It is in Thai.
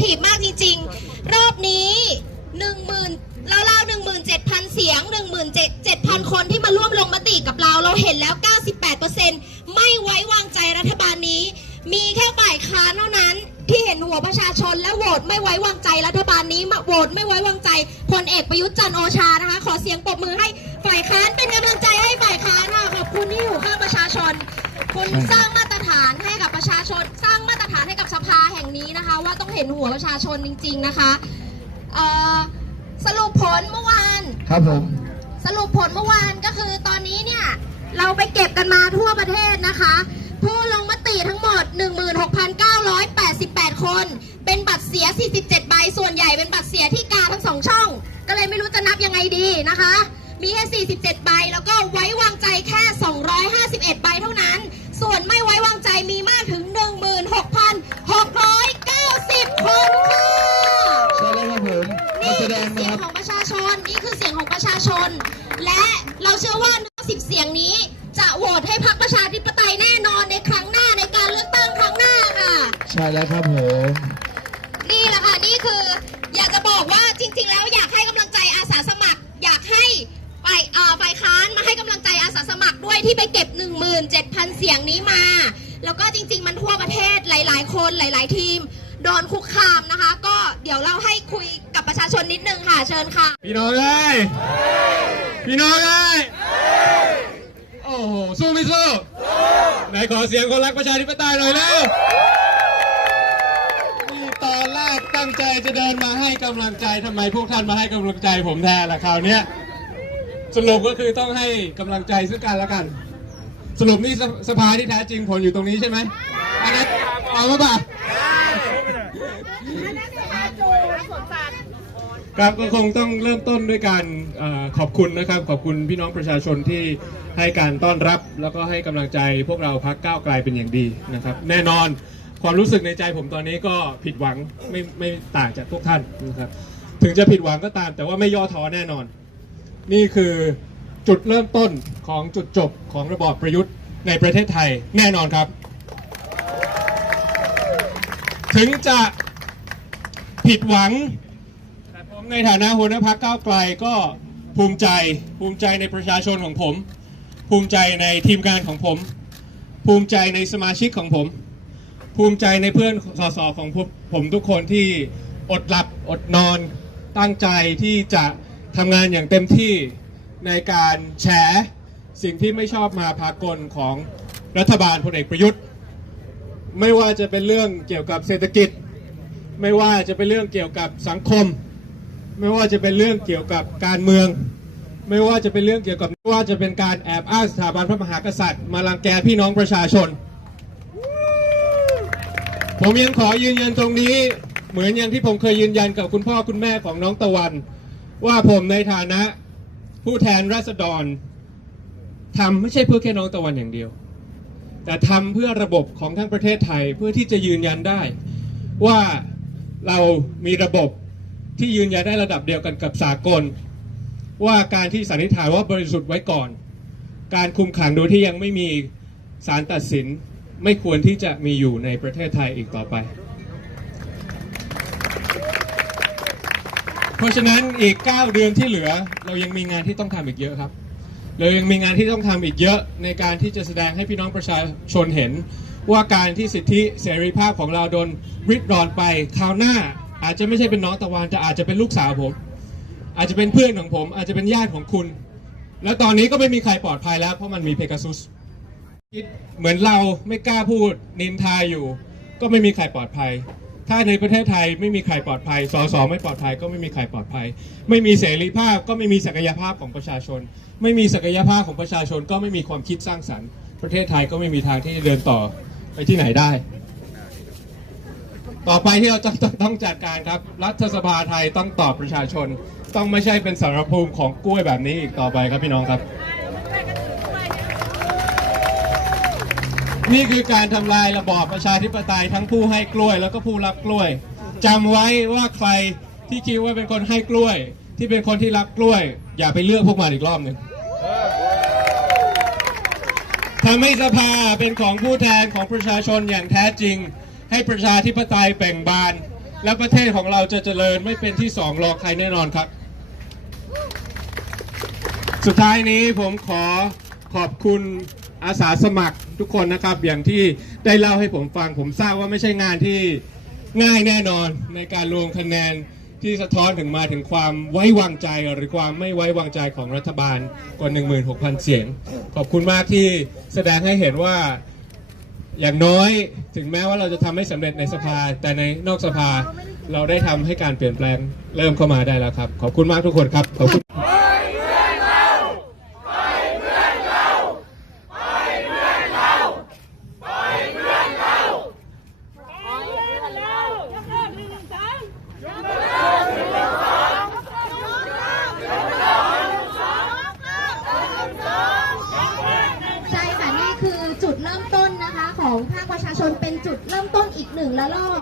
ทีฟมากจริงๆ รอบนี้หนึ่งหมื่นราวๆหนึ่งหมื่นเจ็ดพันเสียงหนึ่งหมื่นเจ็ดเจ็ดพันคนที่มาร่วมลงมติกับเรา เราเห็นแล้ว 98%ไม่ไว้วางใจรัฐบาลนี้ มีแค่ฝ่ายค้านเท่านั้นที่เห็นหัวประชาชนและโหวตไม่ไว้วางใจรัฐบาลนี้มาโหวตไม่ไว้วางใจพลเอกประยุทธ์จันโอชานะคะ ขอเสียงปรบมือให้ฝ่ายค้านเป็นกำลังใจให้ฝ่ายค้านค่ะขอบคุณที่อยู่ข้างประชาชน คุณสร้างมา สภาแห่งนี้นะคะว่าต้องเห็นหัวประชาชนจริง ๆนะคะเอ่อสรุปผลเมื่อวานครับผมสรุปผลเมื่อวานก็คือตอนนี้เนี่ยเราไปเก็บกันมาทั่วประเทศนะคะ ผู้ลงมติทั้งหมด 16,988 คน เป็นบัตรเสีย 47 ใบ ส่วนใหญ่เป็นบัตรเสียที่กาทั้งสองช่อง ก็เลยไม่รู้จะนับยังไงดีนะคะ มีแค่ 47 ใบ แล้วก็ไว้วางใจแค่ 251 ใบเท่านั้น ส่วนไม่ไว้วางใจมี 30 เสียงนี้ จะโหวตให้พรรคประชาธิปไตยแน่นอนในครั้งหน้าในการเลือกตั้งครั้งหน้าค่ะ ใช่แล้วครับผมนี่แหละค่ะนี่คือ อยากจะบอกว่าจริง ๆ แล้วอยากให้กำลังใจอาสาสมัคร อยากให้ฝ่ายค้านมาให้กำลังใจอาสาสมัครด้วยที่ไปเก็บ 17,000 เสียงนี้มา แล้วก็จริง ๆ มันทั่วประเทศหลาย ๆ คนหลาย ๆ ทีมโดนคุกคามนะคะ ก็เดี๋ยวเราให้คุยกับประชาชนนิดนึงค่ะเชิญค่ะ พี่น้องเอ้ยพี่น้องเอ้ย อ้โหสู้ไม่สู้ไหนขอเสียงคนรักประชาธิปไตยหน่อยเร็วนี่ตอนแรกตั้งใจจะเดินมาให้กำลังใจทำไมพวกท่านมาให้กำลังใจผมแทนล่ะคราวเนี้ยสรุปก็คือต้องให้กำลังใจซึ่งกันและกัน สรุปนี่สสภาที่แท้จริงผลอยู่ตรงนี้ใช่ไหมอันนั้นเอามาป่ะ ครับก็คงต้องเริ่มต้นด้วยการอขอบคุณนะครับ ขอบคุณพี่น้องประชาชนที่ให้การต้อนรับ แล้วก็ให้กำลังใจพวกเราพักก้าวไกลเป็นอย่างดีนะครับ แน่นอนความรู้สึกในใจผมตอนนี้ก็ผิดหวังไม่ไม่ต่างจากพวกท่านนะครับ ถึงจะผิดหวังก็ตาม แต่ว่าไม่ย่อท้อแน่นอน นี่คือจุดเริ่มต้นของจุดจบของระบอบประยุทธ์ในประเทศไทยแน่นอนครับ ถึงจะผิดหวัง ในฐานะหัวหน้าพักก้าวไกลก็ภูมิใจ ภูมิใจในประชาชนของผม ภูมิใจในทีมงานของผม ภูมิใจในสมาชิกของผม ภูมิใจในเพื่อนสสของผมผมทุกคนที่อดหลับอดนอนตั้งใจที่จะทำงานอย่างเต็มที่ในการแฉสิ่งที่ไม่ชอบมาพากลของรัฐบาลพลเอกประยุทธ์ ไม่ว่าจะเป็นเรื่องเกี่ยวกับเศรษฐกิจ ไม่ว่าจะเป็นเรื่องเกี่ยวกับสังคม ไม่ว่าจะเป็นเรื่องเกี่ยวกับการเมือง ไม่ว่าจะเป็นเรื่องเกี่ยวกับไม่ว่าจะเป็นการแอบอ้างสถาบันพระมหากษัตริย์ มาลังแกพี่น้องประชาชน ผมยังขอยืนยันตรงนี้เหมือนอย่างที่ผมเคยยืนยันกับคุณพ่อคุณแม่ของน้องตะวัน ว่าผมในฐานะผู้แทนราษฎรทำไม่ใช่เพื่อแค่น้องตะวันอย่างเดียว แต่ทำเพื่อระบบของทั้งประเทศไทยเพื่อที่จะยืนยันได้ ว่าเรามีระบบ ที่ยืนยันได้ระดับเดียวกันกับสากล ว่าการที่สันนิษฐานว่าบริสุทธิ์ไว้ก่อน การคุมขังโดยที่ยังไม่มีสารตัดสินไม่ควรที่จะมีอยู่ในประเทศไทยอีกต่อไป เพราะฉะนั้นอีก 9 เดือนที่เหลือ เรายังมีงานที่ต้องทำอีกเยอะครับ เรายังมีงานที่ต้องทำอีกเยอะในการที่จะแสดงให้พี่น้องประชาชนเห็น ว่าการที่สิทธิเสรีภาพของเราโดนริดรอนไปคราวหน้า อาจจะไม่ใช่เป็นน้องตะวันแต่อาจจะเป็นลูกสาวผม อาจจะเป็นเพื่อนของผม อาจจะเป็นญาติของคุณ แล้วตอนนี้ก็ไม่มีใครปลอดภัยแล้วเพราะมันมีเพกาซุสคิดเหมือนเราไม่กล้าพูดนินทายอยู่ ก็ไม่มีใครปลอดภัย ถ้าในประเทศไทยไม่มีใครปลอดภัยสสไม่ปลอดภัยก็ไม่มีใครปลอดภัย ไม่มีเสรีภาพก็ไม่มีศักยภาพของประชาชน ไม่มีศักยภาพของประชาชน ก็ไม่มีความคิดสร้างสรรค์ ประเทศไทยก็ไม่มีทางที่จะเดินต่อไปที่ไหนได้ ต่อไปที่เราจะต้องต้องจัดการครับ รัฐสภาไทยต้องตอบประชาชน ต้องไม่ใช่เป็นสารภูมิของกล้วยแบบนี้อีกต่อไปครับพี่น้องครับ นี่คือการทำลายระบอบประชาธิปไตยทั้งผู้ให้กล้วย แล้วก็ผู้รับกล้วยจำไว้ว่าใครที่คิดว่าเป็นคนให้กล้วย ที่เป็นคนที่รับกล้วย อย่าไปเลือกพวกมันอีกรอบหนึ่งทำให้สภาเป็นของผู้แทนของประชาชนอย่างแท้จริง ให้ประชาธิปไตยแบ่งบาน และประเทศของเราจะเจริญไม่เป็นที่สองรองใครแน่นอนครับ สุดท้ายนี้ผมขอขอบคุณอาสาสมัครทุกคนนะครับ อย่างที่ได้เล่าให้ผมฟัง ผมทราบว่าไม่ใช่งานที่ง่ายแน่นอนในการรวมคะแนนที่สะท้อนถึงมาถึงความไว้วางใจหรือความไม่ไว้วางใจของรัฐบาลกว่า16,000 เสียง ขอบคุณมากที่แสดงให้เห็นว่า อย่างน้อยถึงแม้ว่าเราจะทำไม่สำเร็จในสภา แต่ในนอกสภาเราได้ทำให้การเปลี่ยนแปลงเริ่มเข้ามาได้แล้วครับ ขอบคุณมากทุกคนครับขอบคุณ 来喽